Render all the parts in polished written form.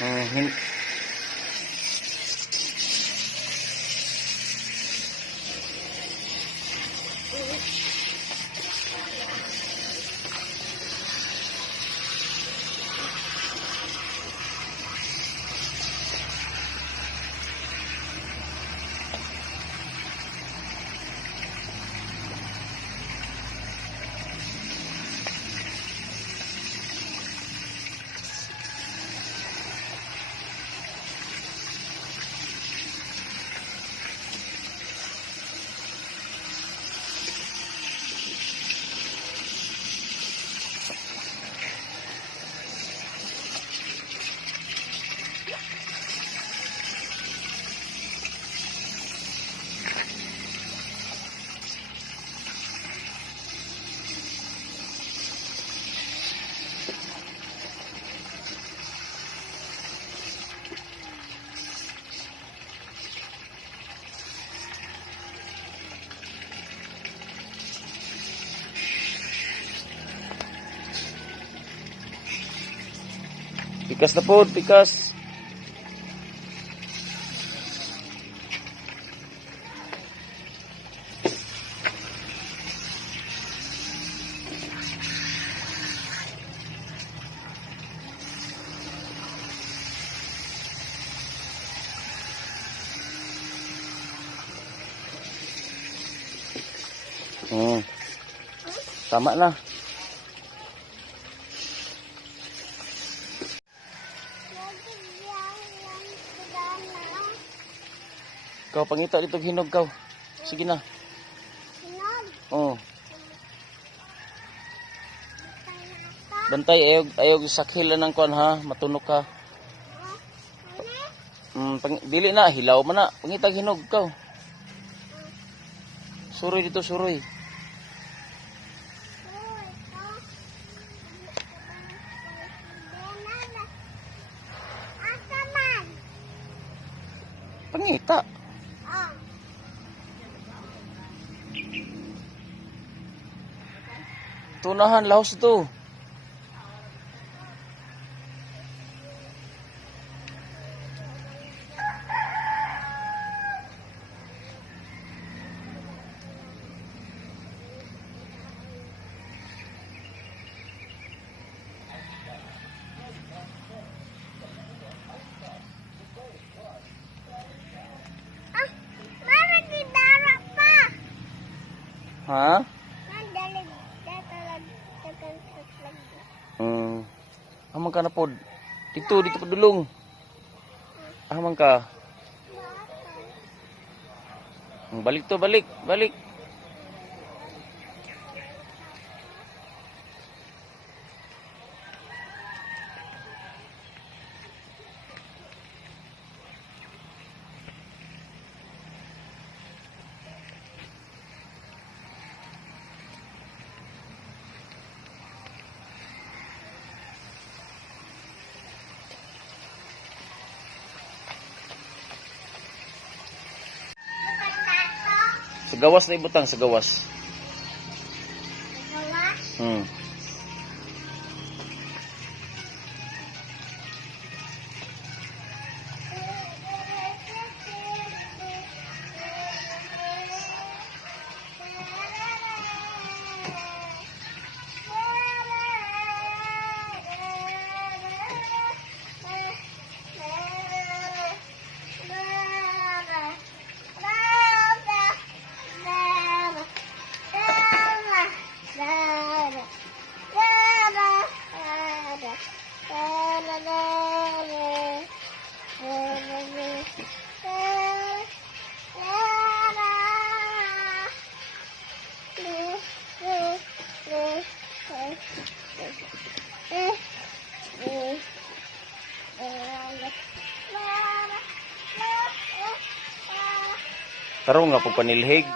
Hmm. Pikas na po, pikas. Tama na. Kau pangita dito hinog kau. Sige na. Hinog? Oo. Bantay ayog sakhilan ng kuan ha, matunok ka. Dili na hilaw man na, pangitag hinog kau. Suroy dito, suroy. Pangita. Tunahan lahos ito. Ha? Amang ka na pod. Dito padulong. Amang ka. Balik to, balik. Sa gawas na ibutang, sa gawas. Taro nga po panilhig.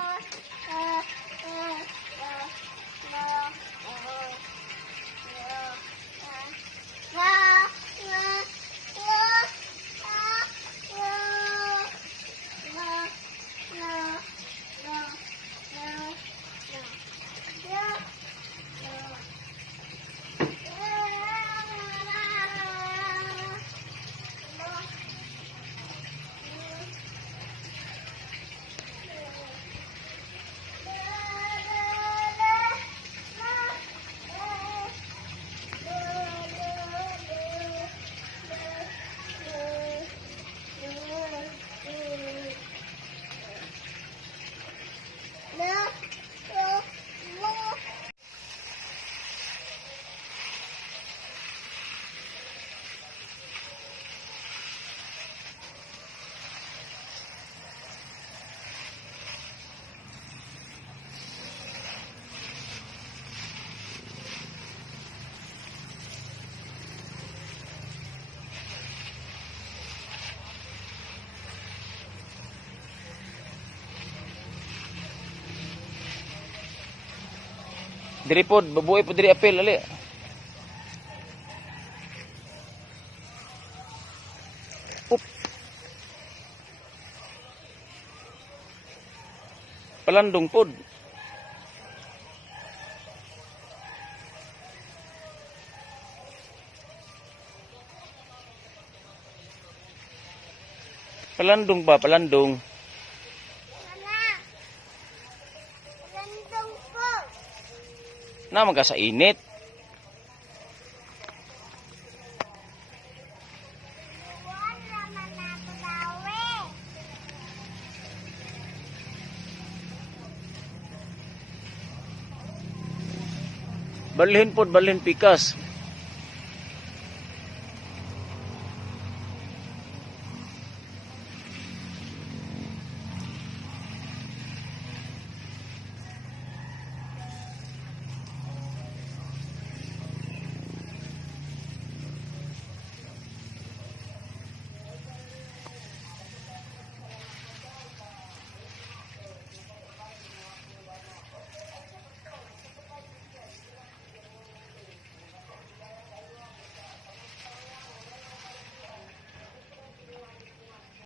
Diri pod, babuhay po diri apel ali. Up. Palandong pod. Palandong ba, palandong. Mama. Landong po. Naman ka sa init. Buwan naman ako dawe. Balhin pod, balhin pikas.